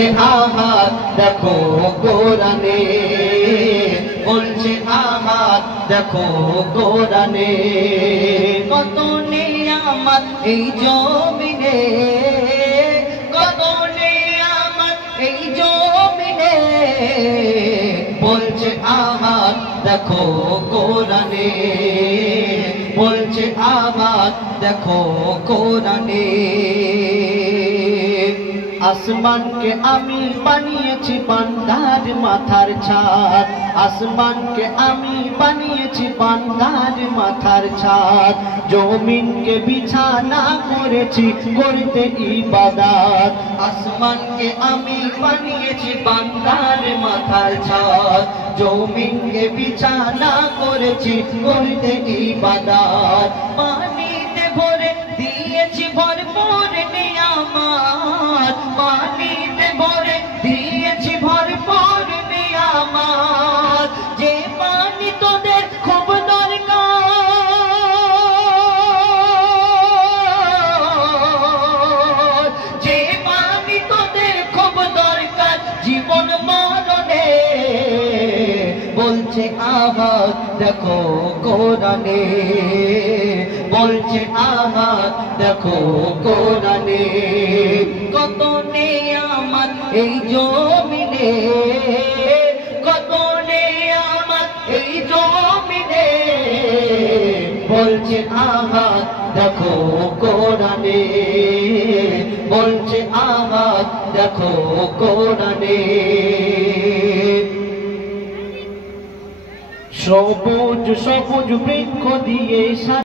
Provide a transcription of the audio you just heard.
আহাত দেখো কোরআনে, বলছে আহাত দেখো কোরআনে। কত নিয়ামত এই জমিনে, কত নিয়ামত এই জমিনে, বলছে আহাত দেখো কোরআনে, বলছে আহাত দেখো কোরআনে। আসমানকে আমি বানিয়েছি বান্দার মাথার ছাদ, আসমানকে আমি বানিয়েছি বান্দার মাথার ছাদ। জমিনকে বিছানা করেছি করতে ইবাদত, আসমানকে আমি বানিয়েছি বান্দার মাথার ছাদ। জমিনকে বিছানা করেছি করতে ইবাদত। পানিতে ভরে দিয়েছি ভরপুর নিয়ামত, পানিতে ভরে দিয়েছি ভরপুর নিয়ামত। যে পানি তোদের খুব দরকার, যে পানি তোদের খুব দরকার জীবন মরণে, বলছে আহাত দেখো কোরআনে, বলছে আহাত দেখো কোরআনে। কত নিয়ামত এই জমিনে, কত নিয়ামত এই জমিনে, বলছে আহাত দেখো কোরআনে, বলছে আহাত দেখো কোরআনে। সবুজ সবুজ বৃক্ষ দিয়ে